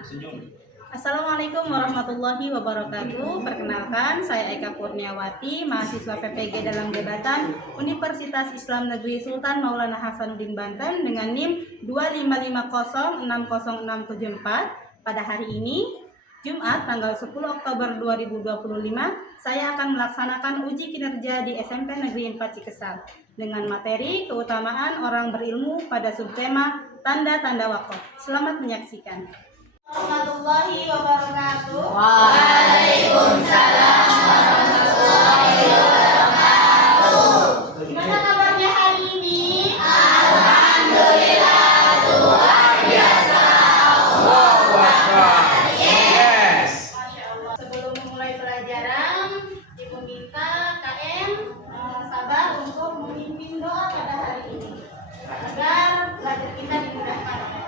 Assalamualaikum warahmatullahi wabarakatuh. Perkenalkan, saya Eka Kurniawati, mahasiswa PPG dalam jabatan Universitas Islam Negeri Sultan Maulana Hasanuddin Banten dengan NIM 255060674. Pada hari ini, Jumat tanggal 10 Oktober 2025, saya akan melaksanakan uji kinerja di SMP Negeri 4 Cikesar dengan materi keutamaan orang berilmu pada subtema tanda-tanda wakaf. Selamat menyaksikan. Warahmatullahi wabarakatuh. Waalaikumsalam warahmatullahi wabarakatuh. Gimana kabarnya hari ini? Alhamdulillah, luar biasa. Allahu Akbar. Yes. Masya Allah. Sebelum memulai pelajaran, Ibu minta KM sabar untuk memimpin doa pada hari ini agar belajar kita dimudahkan.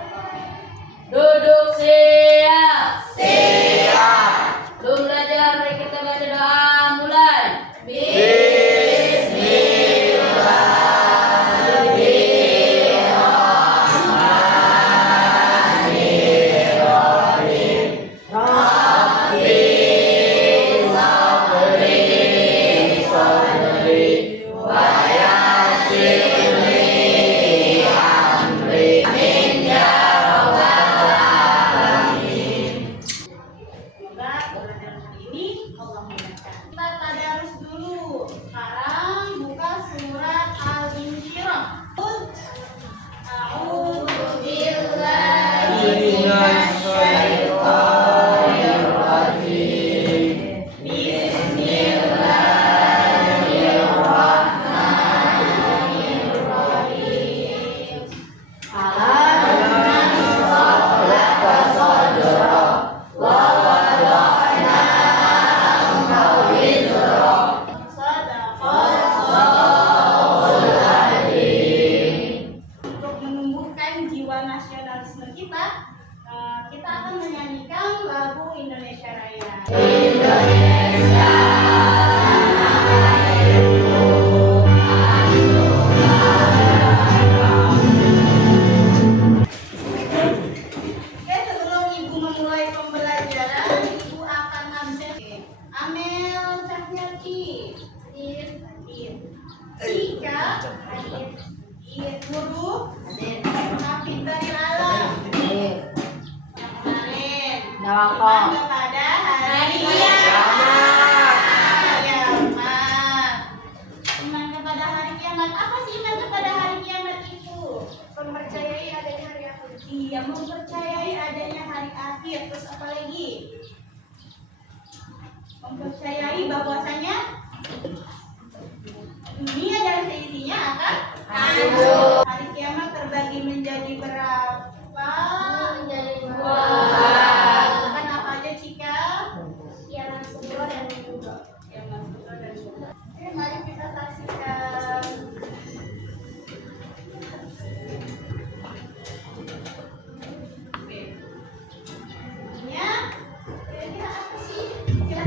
Duduk siap. Siap. Belum belajar, mari kita baca doa. Mulai. Semoga pelajaran hari ini Allah mudahkan. Kita tadarus dulu. Sekarang buka surat Al-Insyirah. A'udzu billahi minasyaitonir rajim. Bismillahirrahmanirrahim. Untuk menumbuhkan jiwa nasionalisme kita, kita akan menyanyikan lagu Indonesia Raya. Oke, sebelum Ibu memulai pembelajaran, Ibu akan absen. Amel Cahyati, Ika, Nurul, Hafid dari Alam, kemarin. Iman kepada hari kiamat. Iman kepada hari kiamat. Apa sih iman kepada hari kiamat itu? Mempercayai adanya hari akhir. Iya, mempercayai adanya hari akhir. Terus apa lagi? Mempercayai bahwasanya dunia dan seisinya akan hancur. Hari kiamat terbagi menjadi berapa? Menjadi dua. Kan apa aja, Cika? Kiamat kubra dan kubra. Kiamat kubra dan kubra. Oke, mari kita saksikan. Oke. Ini kira-kira apa sih?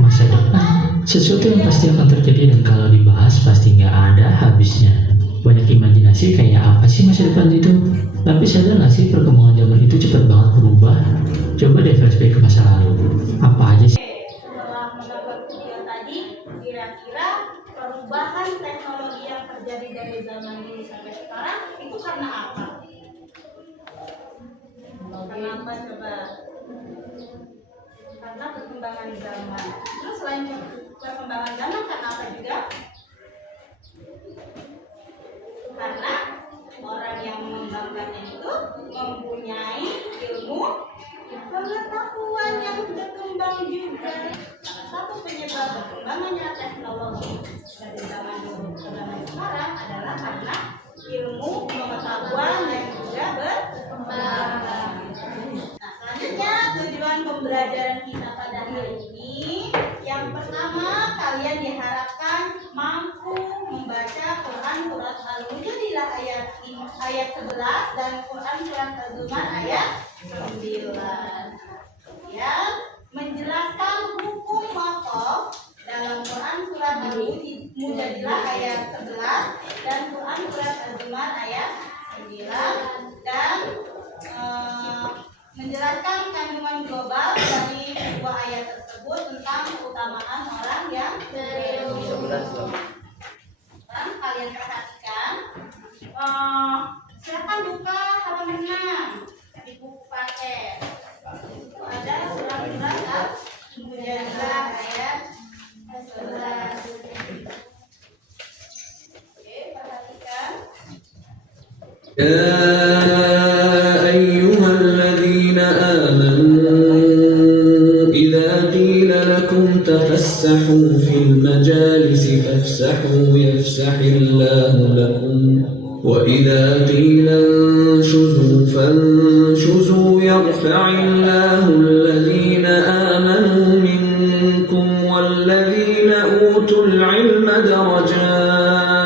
Masa depan sesuatu yang pasti akan terjadi dan kalau dibahas pasti nggak ada habisnya. Banyak imajinasi kayak apa sih masa depan itu, tapi sadar nggak sih perkembangan zaman itu cepat banget berubah. Coba deh flashback ke masa lalu, apa aja sih? Setelah mendapat video tadi, kira-kira perubahan teknologi yang terjadi dari zaman dulu sampai sekarang itu karena apa? Kenapa coba? Karena perkembangan zaman. Terus selain perkembangan zaman, karena apa juga? Karena orang yang mengembangkannya itu mempunyai ilmu pengetahuan yang berkembang juga. Salah satu penyebab berkembangannya teknologi dari zaman dulu ke zaman sekarang adalah karena ilmu pengetahuan yang juga berkembang. Nah, selanjutnya tujuan pembelajaran kita pada hari ini, yang pertama kalian diharapkan mampu membaca Quran surat Al-Mujadilah ayat 11 dan Quran surat Az-Zumar ayat 9. Kemudian menjelaskan hukum wakaf dalam Quran surat Al-Mujadilah ayat 11 dan Quran surat Az-Zumar ayat 9 dan menjelaskan kandungan global Sekarang kalian perhatikan, silakan buka halaman 6 di buku paket. Itu ada surat-surat Al-Mujadilah ayat 11. Oke, perhatikan. يا أيها الذين آمنوا إذا قيل لكم تفسحوا في المجالس فافسحوا يفسح الله لكم وإذا قيل انشزوا فانشزوا يرفع الله الذين آمنوا منكم والذين أوتوا العلم درجات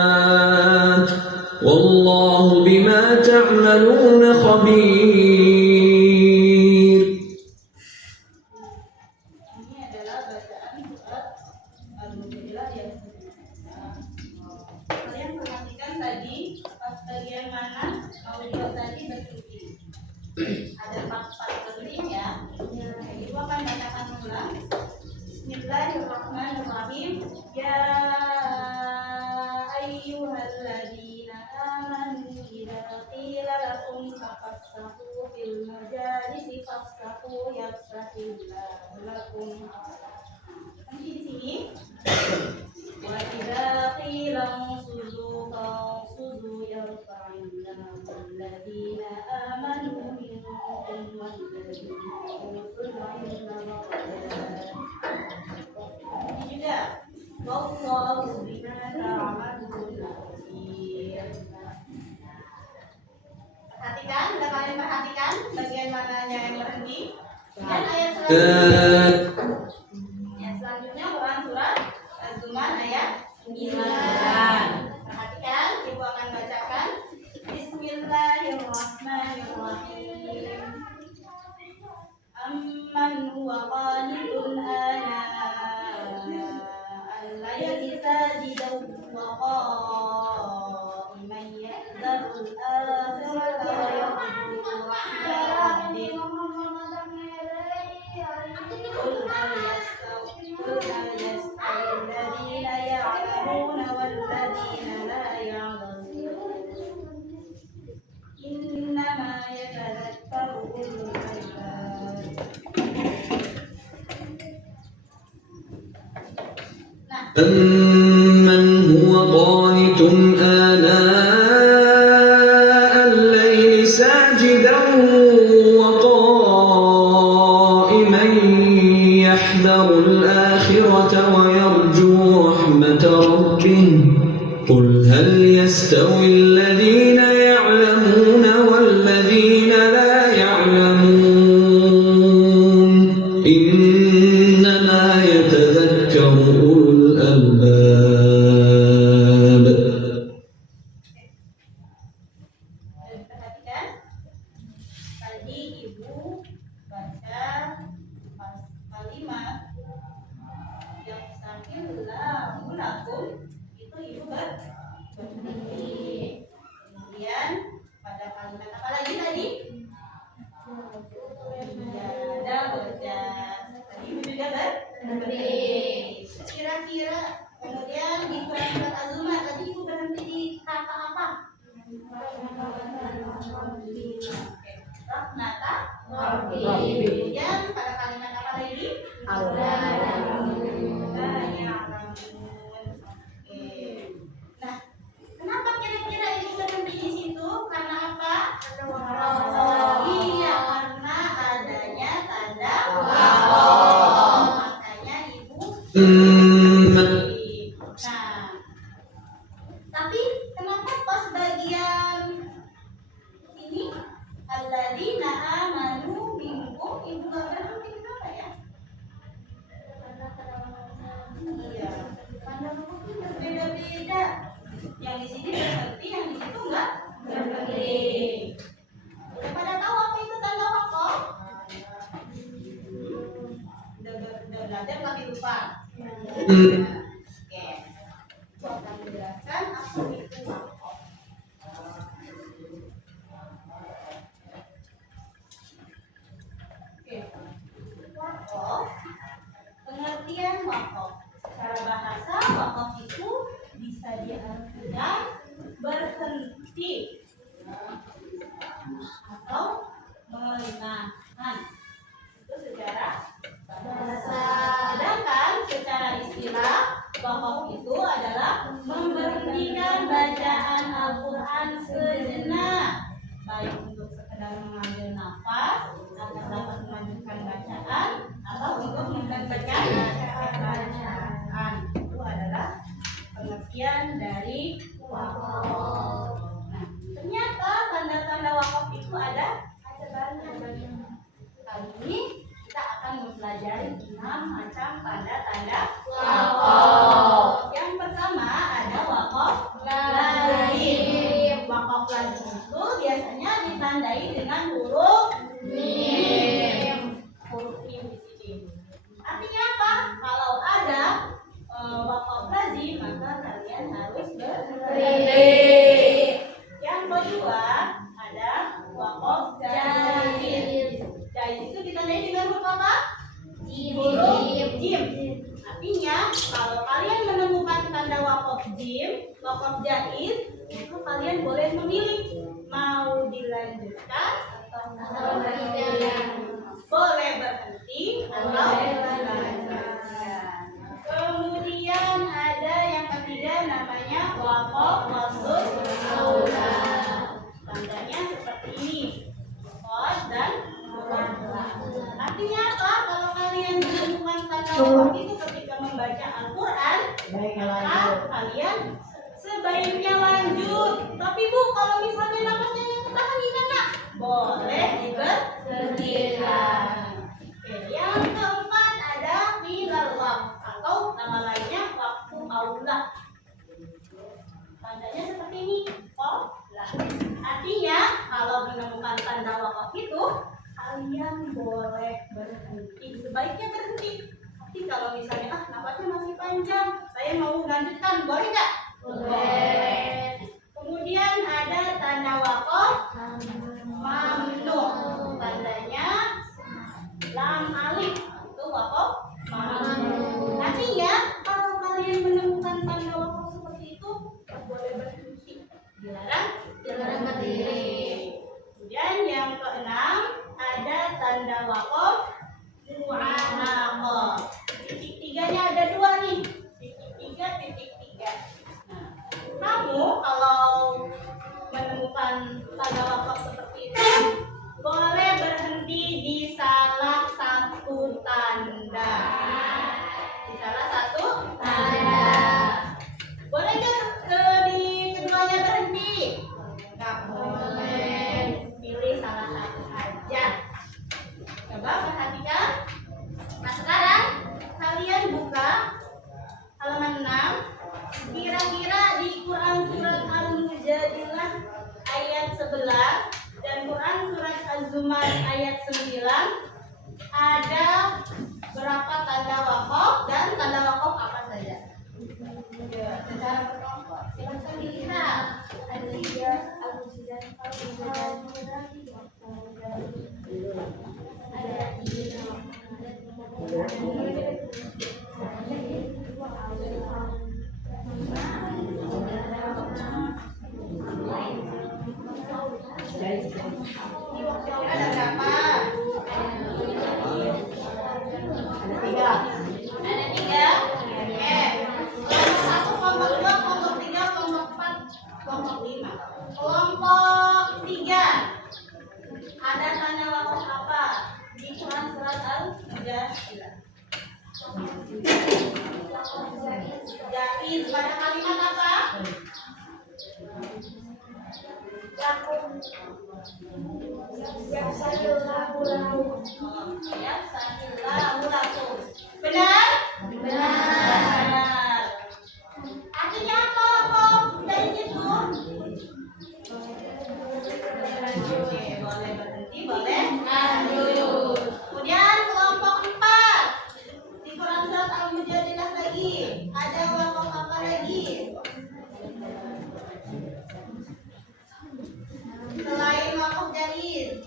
والله بما تعملون خبير. Ini adalah bacaan surat Al-Mujadilah yang kalian perhatikan tadi pas bagian mana audio tadi berhenti. Ada part-part penting ya. Ibu akan bacakan ulang. Bismillahirrahmanirrahim. Ya ayyuhalladzina amanu idza qila lakum tafassahu fil majalisi fafsahu yafsahillahu lakum. Nanti di sini wa idza qila ansuzu fansuzu yarfa'illahu alladzina amanu minkum walladzina utul ilma darajat. Ini juga wallahu bima ta'malun khabir. Perhatikan, sudah kalian perhatikan bagian mananya yang berhenti. Dan ayat selanjutnya. Yang selanjutnya Quran surat Az-Zumar ayat 9. Perhatikan, ibu akan bacakan. Bismillahirrahmanirrahim. Amman huwa qanitun ana al-layli sajidan wa qa'iman yahdharul akhirata wa yarju rahmata rabbih. قل هل يستوي الذين يعلمون والذين لا يعلمون إنما يتذكر أولو الألباب. أمن هو قانت آناء الليل ساجدا وقائما يحذر الآخرة ويرجو رحمة ربه قل هل يستوي الذين يعلمون والذين لا يعلمون إنما يتذكر أولو الألباب. Perhatikan, tadi ibu baca kalimat yang sakillahu lakum, itu ibu berhenti. Kemudian pada kalimat apa lagi tadi? Ada berjas. Tadi ibu juga berhenti. Kira-kira kemudian di Quran surat Az-Zumar tadi ibu berhenti di kata apa? Rahmata Rabbi. Kemudian pada kalimat apa lagi? Allah ya'lamun. Oke. Nah, kenapa kira-kira ibu berhenti di situ? Karena apa? Iya, karena adanya tanda waw. Makanya ibu berhenti. Nah, tapi kenapa pas bagian ini alladzina amanu minkum ibu gak berhenti, kenapa ya? Iya, pandangan itu berbeda-beda. Yang di sini berhenti, yang di situ enggak berhenti. Udah pada tahu apa itu tanda wakaf? Udah belajar tapi lupa. Oke, aku akan menjelaskan apa itu wakaf. Oke, wakaf, pengertian wakaf. Secara bahasa, wakaf itu bisa diartikan berhenti atau menahan. Itu secara bahasa. Sedangkan secara istilah, wakaf itu adalah memberhentikan bacaan Al-Quran sejenak, baik untuk sekedar mengambil nafas agar dapat melanjutkan bacaan atau untuk menghentikan bacaan. Itu adalah pengertian dari wakaf. Nah, ternyata tanda-tanda wakaf itu ada banyak. Kali ini kita akan mempelajari 6 macam tanda-tanda wakaf. Yang pertama ada wakaf lazim. Wakaf lazim itu biasanya ditandai dengan huruf mim. Huruf mim di sini. Artinya apa? Kalau ada wakaf lazim, maka kalian harus berdiri. Yang kedua ada wakaf jaiz. Jaiz itu ditandai dengan huruf apa? Huruf jim. Artinya kalau kalian menemukan tanda wakaf jim, wakaf jaiz, itu kalian boleh memilih mau dilanjutkan atau tidak. Boleh berhenti atau dilanjutkan. Kemudian ada yang ketiga namanya wakaf wasl aula. Tandanya seperti ini. Qad dan mu'adlah. Artinya apa? Kalau kalian menemukan tanda wakaf itu ketika membaca Al-Quran, maka kalian sebaiknya lanjut. Tapi Bu, kalau misalnya nafasnya yang ketahan gimana? Boleh diberhentikan. Oke, yang keempat ada hilal waqf atau nama lainnya waktu aula. Tandanya seperti ini. Qoblah. Artinya kalau menemukan tanda wakaf itu kalian boleh berhenti. Sebaiknya berhenti. Tapi kalau misalnya nafasnya masih panjang, saya mau lanjutkan, boleh nggak? Boleh. Kemudian ada tanda wakaf mamnu. Tandanya lam alif. Itu wakaf mamnu. Artinya kalau kalian menemukan tanda wakaf seperti itu, boleh berhenti. Dilarang berdiri. Kemudian yang keenam ada tanda wakaf mu'anaqah. Titik tiganya ada 2 nih. Titik 3, titik 3. Nah, kamu kalau menemukan tanda wakaf seperti itu, boleh berhenti di salah satu tanda. Di salah satu tanda. Boleh nggak di keduanya berhenti? Nggak boleh. Pilih salah satu aja. Coba perhatikan. Nah, sekarang kalian buka halaman 6. Kira-kira di Quran surat Al-Mujadilah ayat 11 dan Quran surat Az-Zumar ayat 9 ada berapa tanda wakaf dan tanda wakaf apa saja? Ya, secara berkelompok. Silakan dilihat. Ada ada berapa? Ada 3. Ada 3. Oke. Kelompok 1, kelompok 2, kelompok 3, kelompok 4, kelompok 5. Kelompok 3. Ada tanda wakaf apa? Di Quran surat Al-Mujadilah. Jaiz pada kalimat apa? Benar? Benar. Artinya apa kok dari situ? Oke, boleh berhenti, boleh lanjut. Kemudian kelompok 4 di Quran surat Al-Mujadilah lagi ada wakaf apa lagi? Selain wakaf jaiz.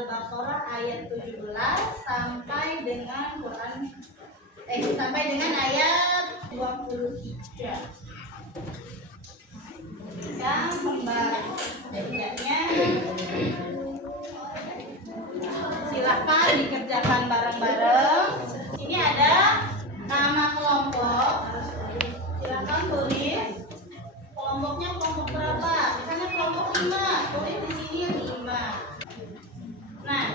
Al-Baqarah ayat 17 sampai dengan ayat 23. Yang pembacanya silahkan dikerjakan bareng-bareng. Ini ada nama kelompok. Silahkan tulis kelompoknya kelompok berapa. Misalnya kelompok 5, tulis di sini yang 5. Nah,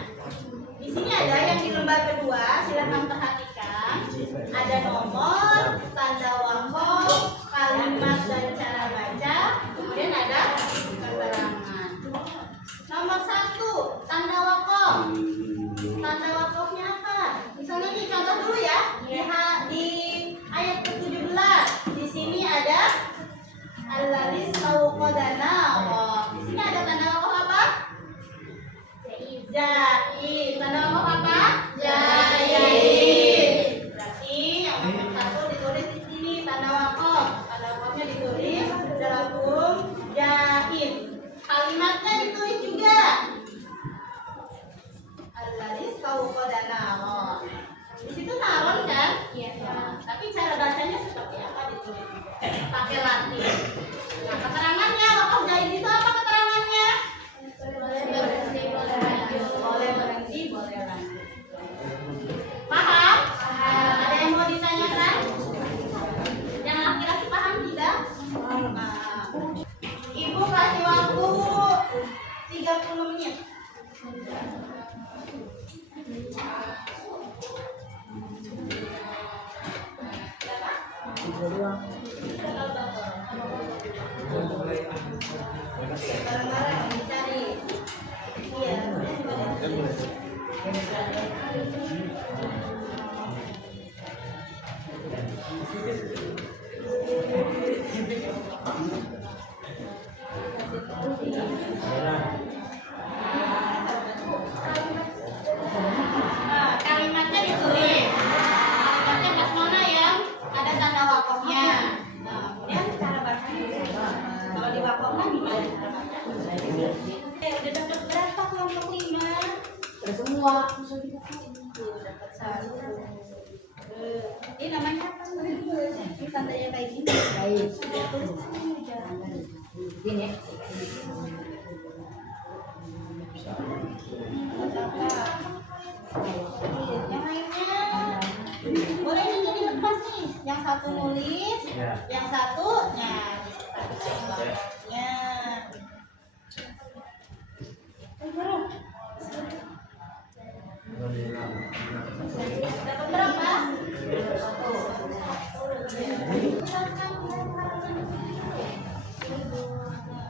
di sini ada yang di lembar kedua. Silahkan perhatikan. Ada nomor, tanda wakaf, kalimat dan cara baca. Kemudian ada keterangan. Nomor 1, tanda wakaf. Tanda wakafnya apa? Misalnya nih contoh dulu ya. Di ayat ke-17 di sini ada alladziz tauqadana. Di sini ada tanda wakaf apa? Jaiz. Tanda wakaf apa? Jaiz. Berarti yang nomor 1 ditulis di sini tanda wakaf. Tanda wakafnya ditulis dalam kurung jaiz. Kalimatnya ditulis juga. Alladziz tauqadana. Di situ naron kan? Iya. Tapi cara bacanya seperti apa ditulis? Pakai latin. Nah, keterangannya wakaf jaiz itu apa keterangannya? Boleh berhenti, boleh lanjut. Boleh berhenti, boleh lanjut. Paham? Ada yang mau ditanyakan? Yang laki-laki paham tidak? Paham. Ibu kasih waktu 30 menit. Bareng-bareng dicari. Iya. Kalimatnya ditulis. Kalimatnya pas mana yang ada tanda wakafnya. Nah, kemudian cara bacanya. Kalau di wakafkan gimana cara bacanya? Udah dapat berapa kelompok 5? Semua. Dapat 1. Ini namanya apa? Ini tandanya kayak gini. Baik. Tulis di sini aja. Ini. Yang lainnya boleh ini lepas nih. Yang satu nulis, yang satunya ya. Dapat berapa?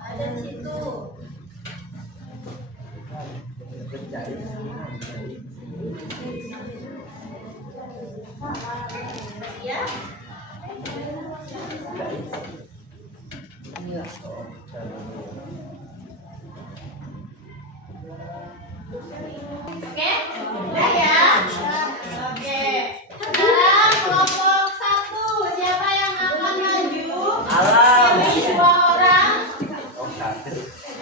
Ada di situ. Ya. Oke, udah ya. Oke. Sekarang kelompok 1, siapa yang akan maju? Pilih 2 orang.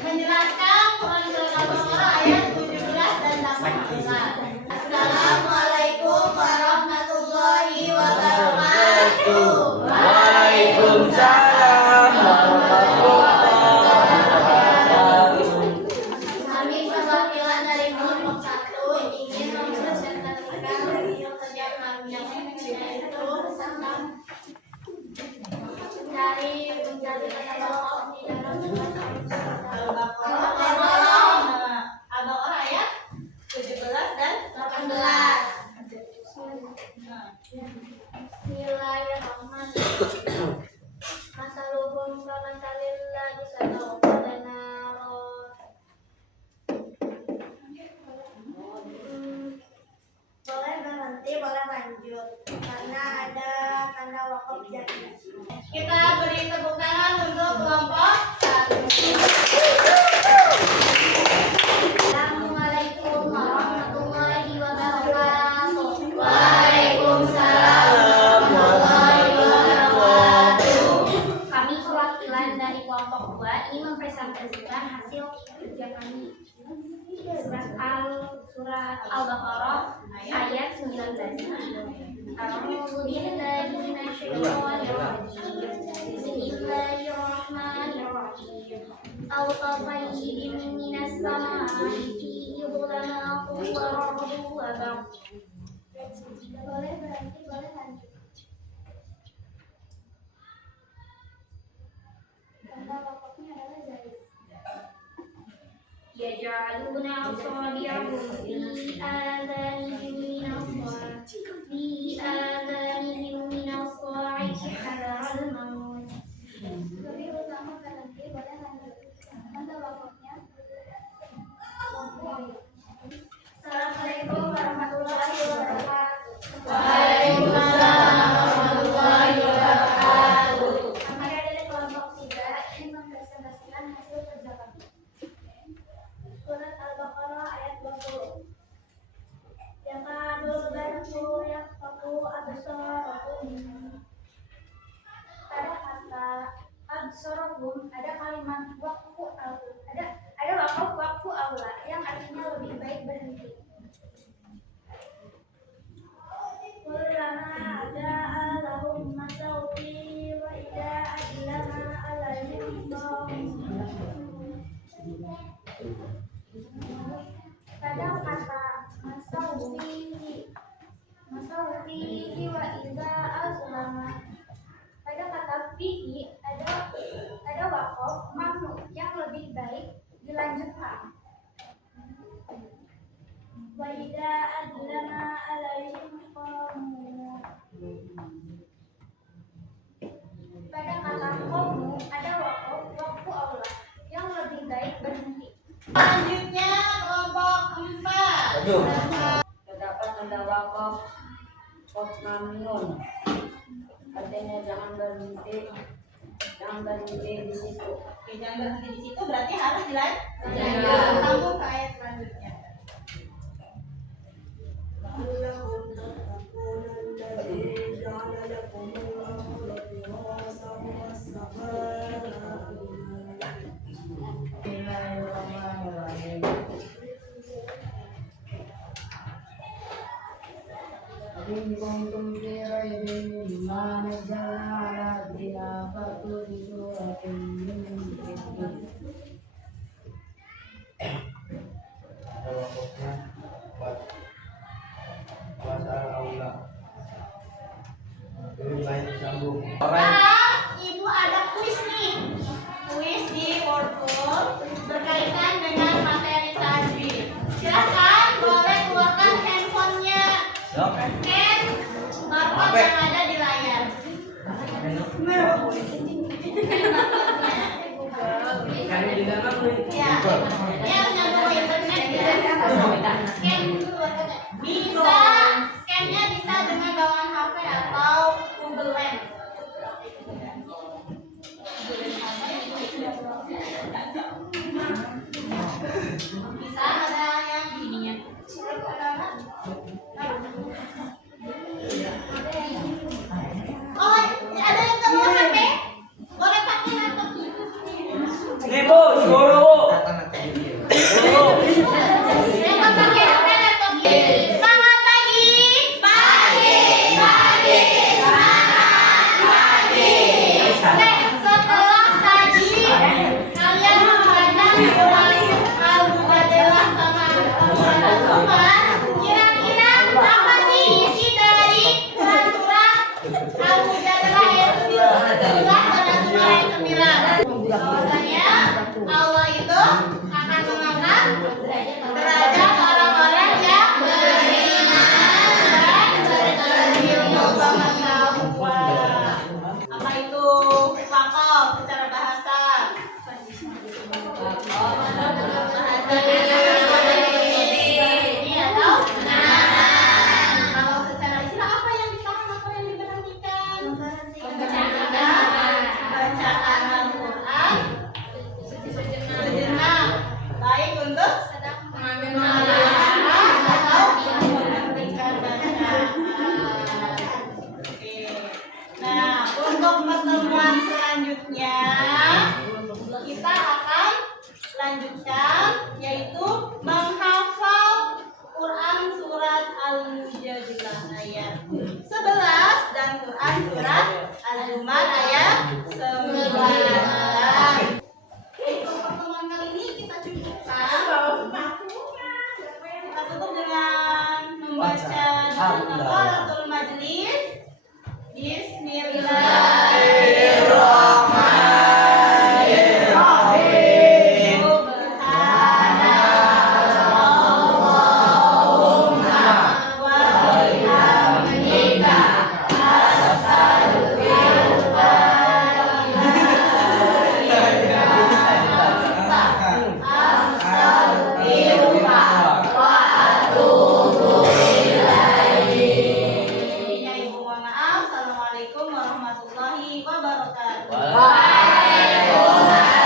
Menjelaskan Quran Surat Al-Baqarah ayat 17 dan 18. Assalamualaikum warahmatullahi wabarakatuh. Waalaikumsalam warahmatullahi wabarakatuh. Kami perwakilan dari kelompok 1 ingin mempresentasikan kerja kami yang yaitu tentang mencari Al-Baqarah di dalam Al-Baqarah ayat 17 dan 18. Bismillahirrahmanirrahim. Masaluhum kamasalil ladzi sadaqana narun. Boleh berhenti, boleh lanjut karena ada tanda wakaf jaiz. Kita beri tepuk tangan untuk kelompok 1. Assalamualaikum warahmatullahi wabarakatuh. Waalaikumsalam warahmatullahi wabarakatuh. Kami perwakilan dari kelompok 2 ingin mempresentasikan hasil kerja kami. Surat Al-Baqarah ayat 19. A'udzu billahi minasyaitonir rajim. Bismillahirrahmanirrahim. Aw qasayyibin minas samaa'i fihi dhulumatun wa ra'dun wa barq. Boleh berarti boleh lanjut. Tanda wakafnya adalah jaiz. يجعلون أصابعهم في آذانهم من الصواعق حذر الموت. Lebih utama berhenti, boleh lanjut. Tanda wakafnya. Assalamualaikum warahmatullahi wabarakatuh. Waalaikumsalam warahmatullahi wabarakatuh. Kami ada di kelompok 3 ini mempresentasikan hasil kerja kami. Surat Al-Baqarah ayat 20. Yakadul barqu yaqta'u absarahum. Pada kata absarahum ada kalimat waqfu ada waqfu aula yang artinya lebih baik berhenti. Kullama ada alahum masawfi wa ida adlama alaihim pada kata masawfi wa ida azlama pada kata fihi ada waqaf mamnu yang lebih baik dilanjutkan. Wa ida adlama alaihim qamu pada kata qamu ada waqfu aula yang lebih baik berhenti. Selanjutnya kelompok 4. Terdapat tanda wakaf mamnun. Artinya jangan berhenti di situ. Oke, jangan berhenti di situ berarti harus dilanjut. Iya. Sambung ke ayat selanjutnya. In kuntum fi raibin mimma nazzalna ala abdina fa'tu bi suratin min mithlihi. Sekarang Ibu ada kuis nih. Kuis di Wordful berkaitan dengan materi tajwid. Silakan boleh keluarkan handphonenya. Scan barcode yang ada di layar. Ya, dia nyambung ke internet ya. Scan dulu. Bisa, scannya bisa dengan bawaan HP atau Google Lens. Bisa ada yang ininya. Oh, ada yang kedua HP? Boleh pakai laptop itu. Ibu, suruh. Yang nggak pakai HP laptop ini. Selamat pagi. Pagi. Setelah tadi kalian membaca Al-Mubadalah sama Al-Zumar, kira-kira apa sih isi dari surat Al-Mubadalah ayat 11 dan Al-Zumar ayat 9? Bahwasanya Allah itu akan mengangkat derajat orang-orang yang beriman dan berilmu pengetahuan. Apa itu wakaf secara bahasa? Ini atau kalau secara istilah apa yang ditahan atau yang diberhentikan? Bacaan Al-Quran sejenak, baik untuk mengalahkan atau menghentikan bacaan. Oke. Nah, untuk pertemuan selanjutnya kita akan lanjutkan yaitu Untuk pertemuan kali ini kita cukupkan. Kita tutup dengan membaca kafaratul majlis. Bismillahirrahmanirrahim. Subhanallahumma wa bihamdika astaghfiruka wa atubu ilaik. Ya Ibu, mohon maaf. Assalamualaikum warahmatullahi wabarakatuh. Waalaikumsalam.